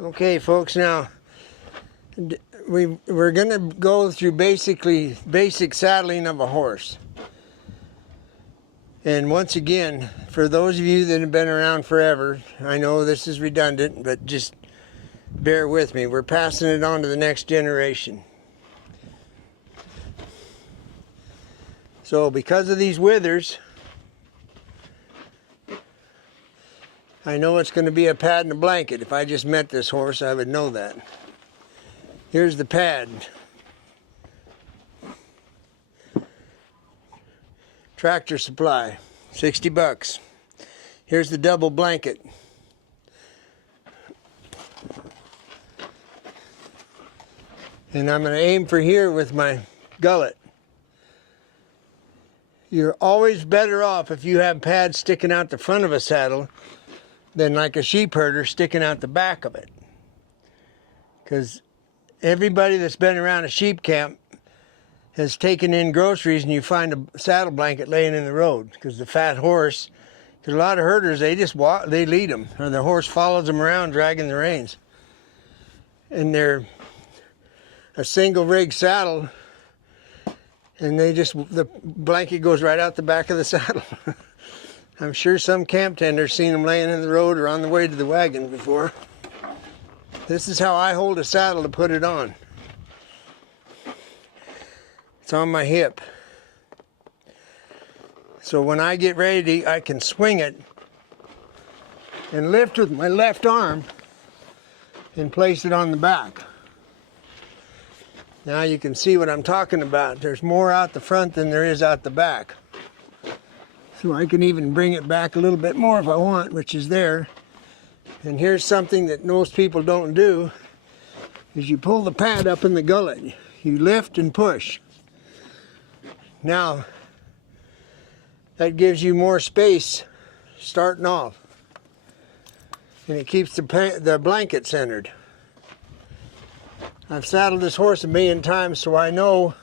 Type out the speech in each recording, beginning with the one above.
Okay, folks, now we're going to go through basic saddling of a horse. And once again, for those of you that have been around forever, I know this is redundant, but just bear with me. We're passing it on to the next generation. So because of these withers, I know it's going to be a pad and a blanket. If I just met this horse, I would know that. Here's the pad. Tractor Supply, 60 bucks. Here's the double blanket. And I'm going to aim for here with my gullet. You're always better off if you have pads sticking out the front of a saddle than like a sheep herder sticking out the back of it. Because everybody that's been around a sheep camp has taken in groceries and you find a saddle blanket laying in the road because the fat horse, because a lot of herders, they just walk, they lead them, or the horse follows them around dragging the reins. And they're a single rig saddle, and the blanket goes right out the back of the saddle. I'm sure some camp tender's seen them laying in the road or on the way to the wagon before. This is how I hold a saddle to put it on. It's on my hip. So when I get ready, I can swing it and lift with my left arm and place it on the back. Now you can see what I'm talking about. There's more out the front than there is out the back. So I can even bring it back a little bit more if I want, which is there. And here's something that most people don't do, is you pull the pad up in the gullet. You lift and push. Now, that gives you more space starting off. And it keeps the blanket centered. I've saddled this horse 1,000,000 times, so I know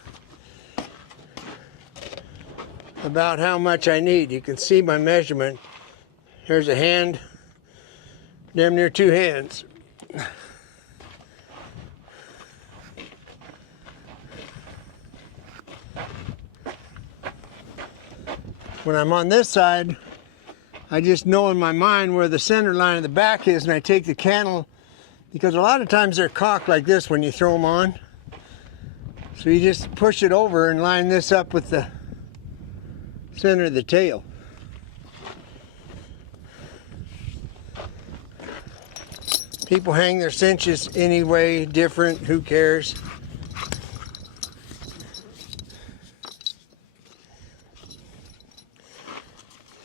about how much I need. You can see my measurement. Here's a hand, damn near 2 hands. When I'm on this side, I just know in my mind where the center line of the back is, and I take the cantle, because a lot of times they're cocked like this when you throw them on. So you just push it over and line this up with the center of the tail. People hang their cinches anyway, different, who cares?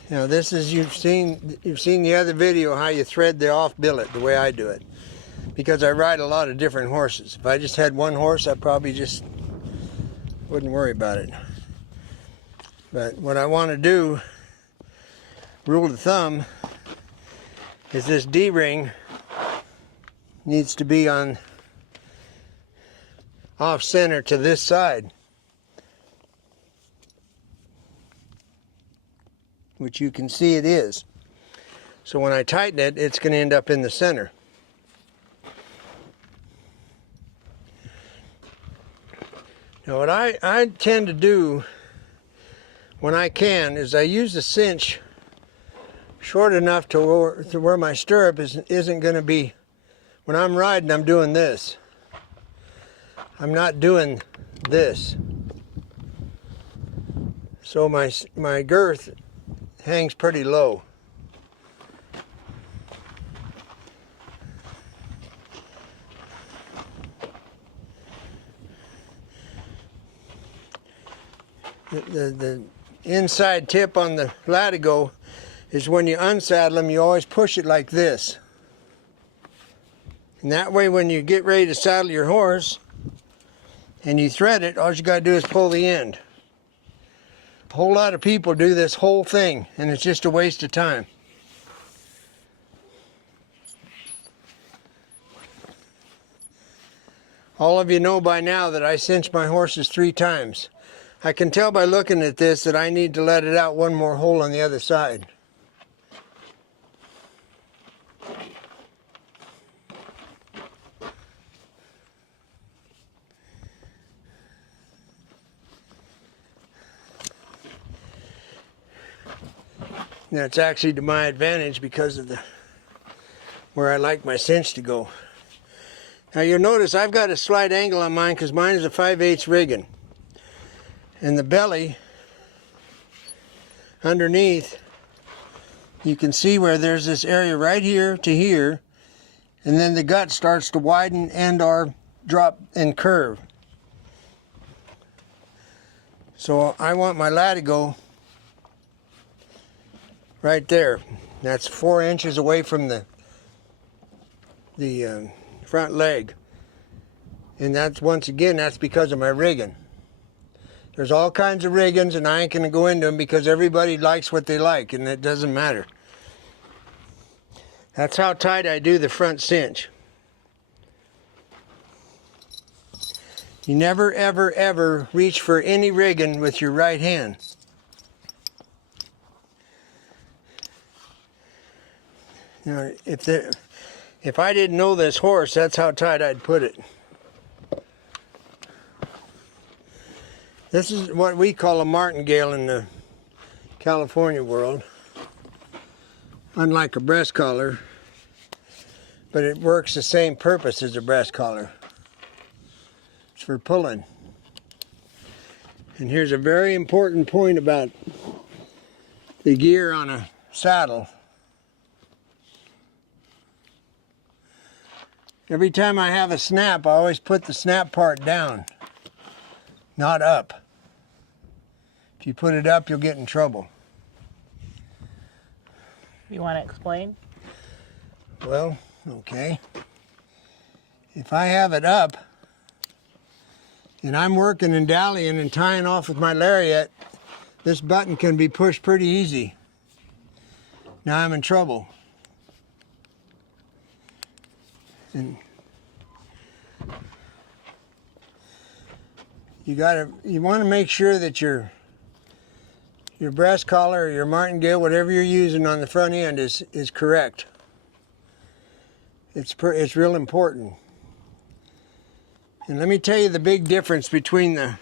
Now this is, you've seen the other video how you thread the off billet the way I do it. Because I ride a lot of different horses. If I just had one horse, I probably just wouldn't worry about it. But what I want to do, rule of thumb, is this D-ring needs to be on off center to this side, which you can see it is. So when I tighten it, it's going to end up in the center. Now what I tend to do when I can is I use the cinch short enough to where my stirrup isn't going to be. When I'm riding, I'm doing this. I'm not doing this. So my girth hangs pretty low. The inside tip on the latigo is when you unsaddle them, you always push it like this. And that way when you get ready to saddle your horse and you thread it, all you got to do is pull the end. A whole lot of people do this whole thing, and it's just a waste of time. All of you know by now that I cinch my horses 3 times. I can tell by looking at this that I need to let it out one more hole on the other side. That's actually to my advantage because of where I like my cinch to go. Now you'll notice I've got a slight angle on mine because mine is a 5/8 rigging. And the belly underneath, you can see where there's this area right here to here, and then the gut starts to widen and or drop and curve. So I want my latigo right there. That's 4 inches away from the front leg. And that's, once again, that's because of my rigging. There's all kinds of riggings, and I ain't going to go into them because everybody likes what they like, and it doesn't matter. That's how tight I do the front cinch. You never, ever, ever reach for any rigging with your right hand. You know, if I didn't know this horse, that's how tight I'd put it. This is what we call a martingale in the California world. Unlike a breast collar, but it works the same purpose as a breast collar. It's for pulling. And here's a very important point about the gear on a saddle. Every time I have a snap, I always put the snap part down, not up. If you put it up, you'll get in trouble. You want to explain? Well, okay. If I have it up, and I'm working and dallying and tying off with my lariat, this button can be pushed pretty easy. Now I'm in trouble. And you want to make sure that your breast collar or your martingale, whatever you're using on the front end, is correct. It's real important. And let me tell you the big difference between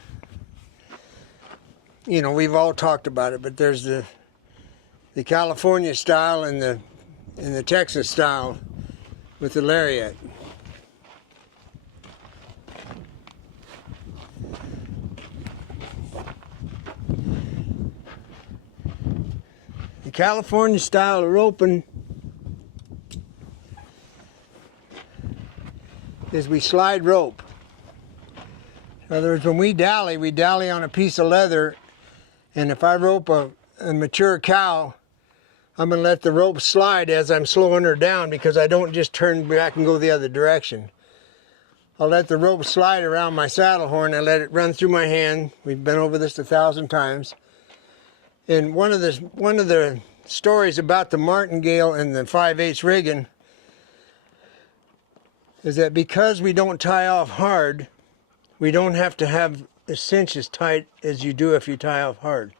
we've all talked about it, but there's the California style and the Texas style with the lariat. The California style of roping is we slide rope. In other words, when we dally on a piece of leather, and if I rope a mature cow, I'm going to let the rope slide as I'm slowing her down because I don't just turn back and go the other direction. I'll let the rope slide around my saddle horn and let it run through my hand. We've been over this 1,000 times. And one of the stories about the martingale and the 5/8 rigging is that because we don't tie off hard, we don't have to have a cinch as tight as you do if you tie off hard.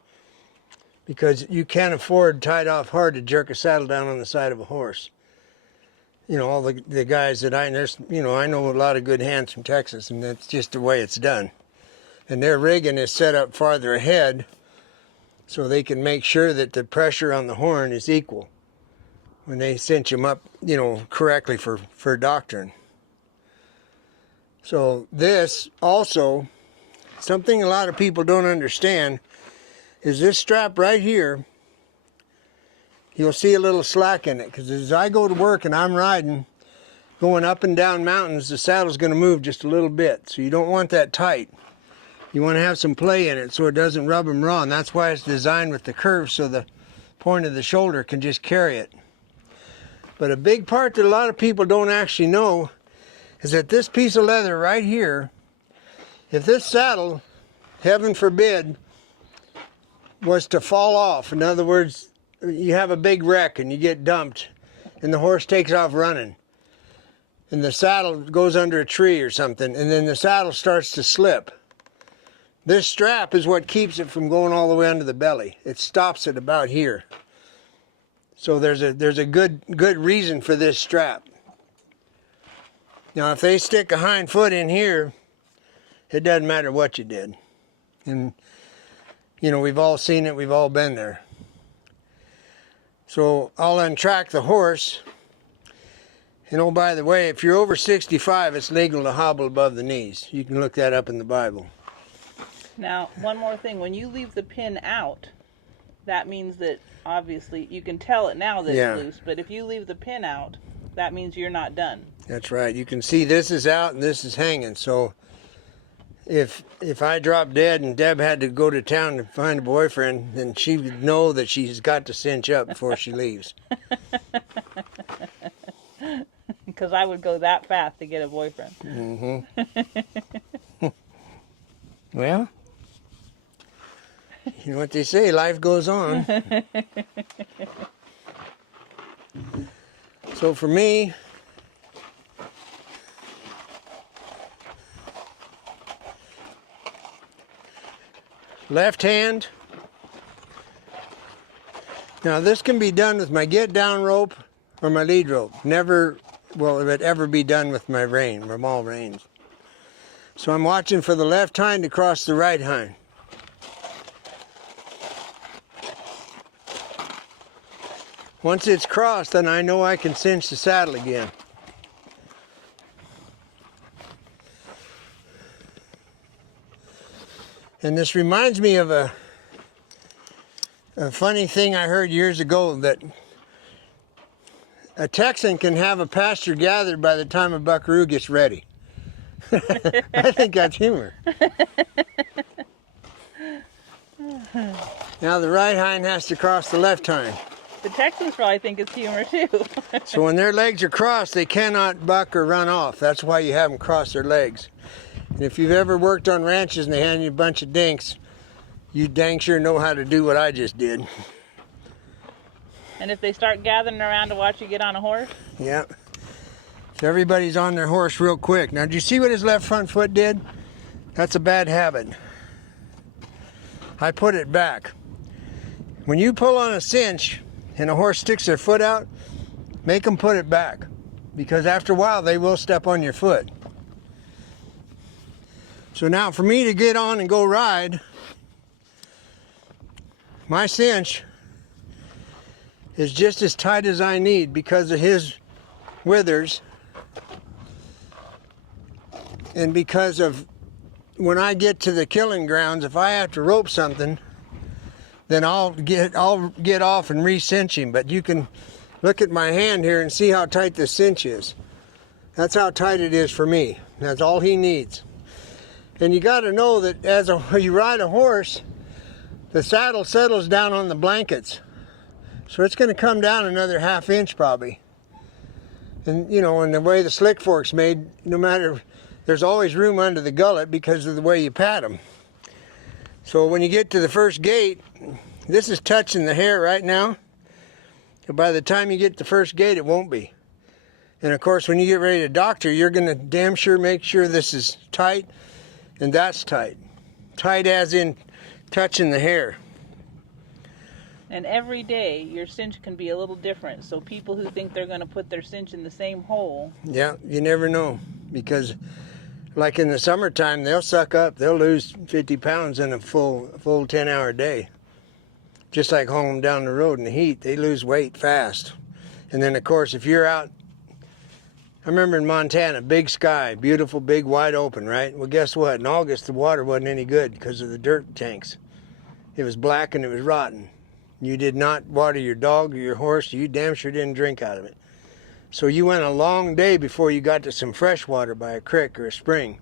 Because you can't afford tied off hard to jerk a saddle down on the side of a horse. You know, all the guys that I know a lot of good hands from Texas, and that's just the way it's done. And their rigging is set up farther ahead so they can make sure that the pressure on the horn is equal when they cinch them up, correctly for doctrine. So this also, something a lot of people don't understand, is this strap right here. You'll see a little slack in it because as I go to work and I'm riding, going up and down mountains, the saddle's going to move just a little bit. So you don't want that tight. You want to have some play in it so it doesn't rub them raw, and that's why it's designed with the curve so the point of the shoulder can just carry it. But a big part that a lot of people don't actually know is that this piece of leather right here, if this saddle, heaven forbid, was to fall off, in other words, you have a big wreck and you get dumped and the horse takes off running and the saddle goes under a tree or something, and then the saddle starts to slip. This strap is what keeps it from going all the way under the belly. It stops it about here. So there's a good reason for this strap. Now if they stick a hind foot in here, it doesn't matter what you did. And we've all seen it, we've all been there. So I'll untrack the horse. And oh, by the way, if you're over 65, it's legal to hobble above the knees. You can look that up in the Bible. Now, one more thing. When you leave the pin out, that means that obviously you can tell it now that it's loose. But if you leave the pin out, that means you're not done. That's right. You can see this is out and this is hanging. So if I drop dead and Deb had to go to town to find a boyfriend, then she would know that she's got to cinch up before she leaves. Because I would go that fast to get a boyfriend. Mm-hmm. Well, you know what they say, life goes on. So for me, left hand. Now this can be done with my get down rope or my lead rope. Never will it ever be done with my rein, my ball reins. So I'm watching for the left hind to cross the right hind. Once it's crossed, then I know I can cinch the saddle again. And this reminds me of a funny thing I heard years ago, that a Texan can have a pasture gathered by the time a buckaroo gets ready. I think that's humor. Now the right hind has to cross the left hind. The Texans probably think it's humor too. So when their legs are crossed, they cannot buck or run off. That's why you have them cross their legs. And if you've ever worked on ranches and they hand you a bunch of dinks, you dang sure know how to do what I just did. And if they start gathering around to watch you get on a horse? Yeah. So everybody's on their horse real quick. Now, did you see what his left front foot did? That's a bad habit. I put it back. When you pull on a cinch and a horse sticks their foot out, make them put it back. Because after a while, they will step on your foot. So now for me to get on and go ride, my cinch is just as tight as I need because of his withers. And because of when I get to the killing grounds, if I have to rope something, then I'll get off and re-cinch him. But you can look at my hand here and see how tight this cinch is. That's how tight it is for me. That's all he needs. And you got to know that as you ride a horse, the saddle settles down on the blankets. So it's going to come down another ½ inch probably. And you know, and the way the slick fork's made, no matter, there's always room under the gullet because of the way you pat them. So when you get to the first gate, this is touching the hair right now. And by the time you get to the first gate, it won't be. And of course, when you get ready to doctor, you're going to damn sure make sure this is tight and that's tight. Tight as in touching the hair. And every day, your cinch can be a little different. So people who think they're going to put their cinch in the same hole. Yeah, you never know. Because like in the summertime, they'll suck up. They'll lose 50 pounds in a full 10-hour day. Just like hauling them down the road in the heat, they lose weight fast. And then, of course, if you're out, I remember in Montana, big sky, beautiful, big, wide open, right? Well, guess what? In August, the water wasn't any good because of the dirt tanks. It was black and it was rotten. You did not water your dog or your horse. You damn sure didn't drink out of it. So you went a long day before you got to some fresh water by a creek or a spring.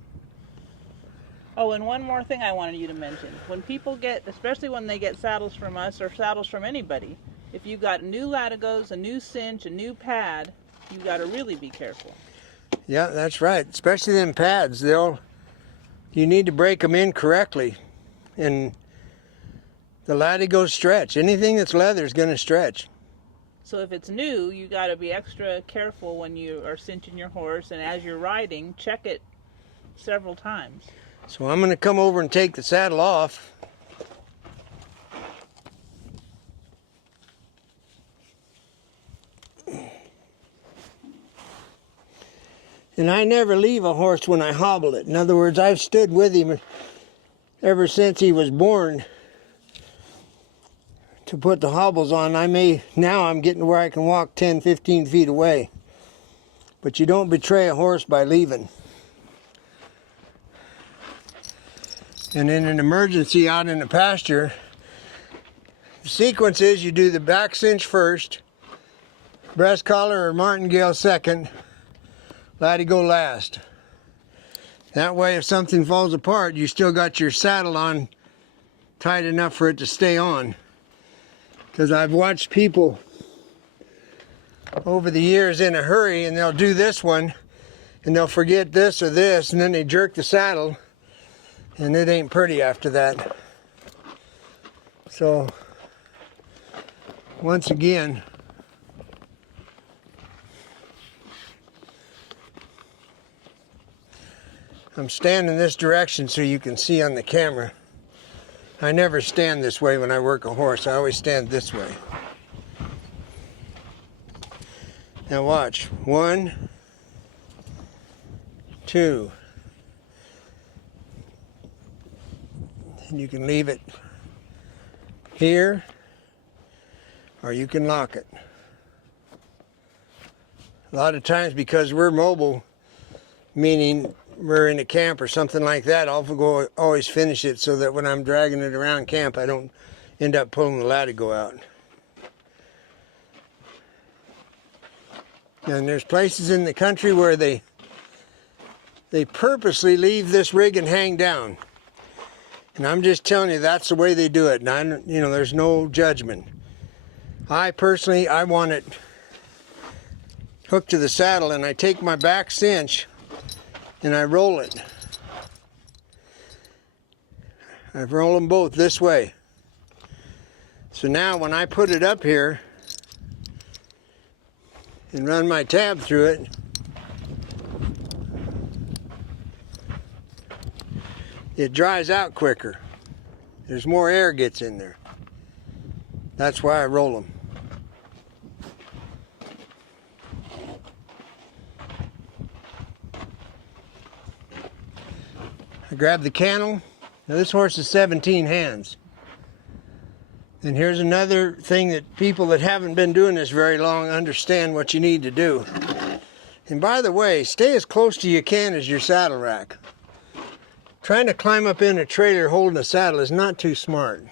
Oh, and one more thing I wanted you to mention. When people get, especially when they get saddles from us or saddles from anybody, if you got new latigos, a new cinch, a new pad, you got to really be careful. Yeah, that's right. Especially them pads. You need to break them in correctly. And the latigos stretch. Anything that's leather is going to stretch. So if it's new, you got to be extra careful when you are cinching your horse, and as you're riding, check it several times. So I'm going to come over and take the saddle off. And I never leave a horse when I hobble it. In other words, I've stood with him ever since he was born, to put the hobbles on. Now I'm getting to where I can walk 10, 15 feet away. But you don't betray a horse by leaving. And in an emergency out in the pasture, the sequence is you do the back cinch first, breast collar or martingale second, latigo last. That way if something falls apart, you still got your saddle on tight enough for it to stay on. Because I've watched people over the years in a hurry, and they'll do this one and they'll forget this or this, and then they jerk the saddle and it ain't pretty after that. So once again, I'm standing this direction so you can see on the camera. I never stand this way when I work a horse. I always stand this way. Now watch. 1, 2. And you can leave it here, or you can lock it. A lot of times, because we're mobile, meaning we're in a camp or something like that, I'll always finish it so that when I'm dragging it around camp, I don't end up pulling the latigo out. And there's places in the country where they purposely leave this rig and hang down. And I'm just telling you, that's the way they do it. And there's no judgment. I personally, I want it hooked to the saddle, and I take my back cinch and I roll it. I roll them both this way. So now when I put it up here and run my tab through it, it dries out quicker. There's more air gets in there. That's why I roll them. I grab the cantle. Now this horse is 17 hands. And here's another thing that people that haven't been doing this very long understand what you need to do. And by the way, stay as close to you can as your saddle rack. Trying to climb up in a trailer holding a saddle is not too smart.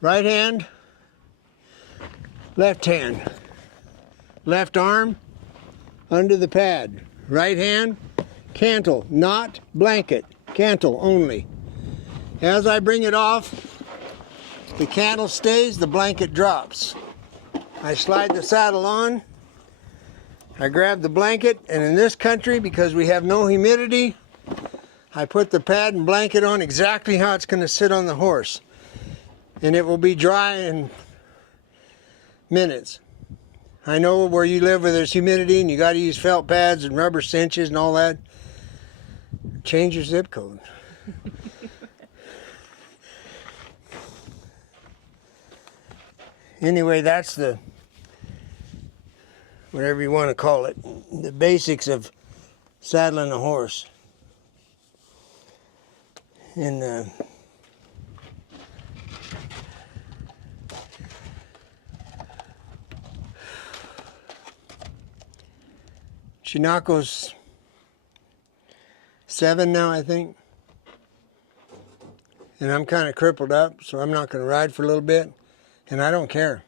Right hand, left hand. Left arm under the pad. Right hand, cantle, not blanket. Cantle only. As I bring it off, the cantle stays, the blanket drops. I slide the saddle on, I grab the blanket, and in this country, because we have no humidity, I put the pad and blanket on exactly how it's going to sit on the horse. And it will be dry in minutes. I know where you live where there's humidity and you got to use felt pads and rubber cinches and all that. Change your zip code. Anyway, that's the, whatever you want to call it, the basics of saddling a horse. And Shinako's 7 now, I think. And I'm kind of crippled up, so I'm not going to ride for a little bit. And I don't care.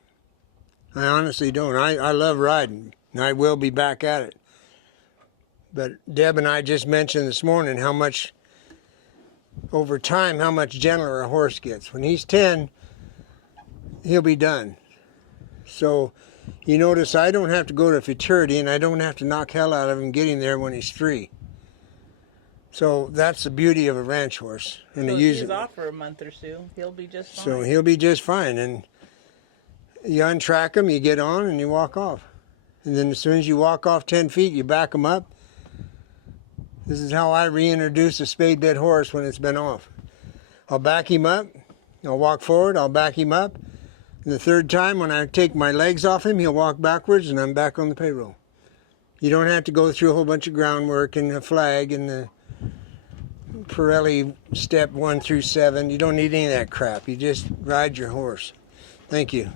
I honestly don't. I love riding, and I will be back at it. But Deb and I just mentioned this morning how much, over time, how much gentler a horse gets. When he's 10, he'll be done. So you notice I don't have to go to futurity, and I don't have to knock hell out of him getting there when he's 3. So that's the beauty of a ranch horse. And so if he's off for a month or so, he'll be just fine. So he'll be just fine. And you untrack him, you get on, and you walk off. And then as soon as you walk off 10 feet, you back him up. This is how I reintroduce a spade bit horse when it's been off. I'll back him up, I'll walk forward, I'll back him up. And the third time, when I take my legs off him, he'll walk backwards, and I'm back on the payroll. You don't have to go through a whole bunch of groundwork and the flag and the Pirelli step 1 through 7. You don't need any of that crap. You just ride your horse. Thank you.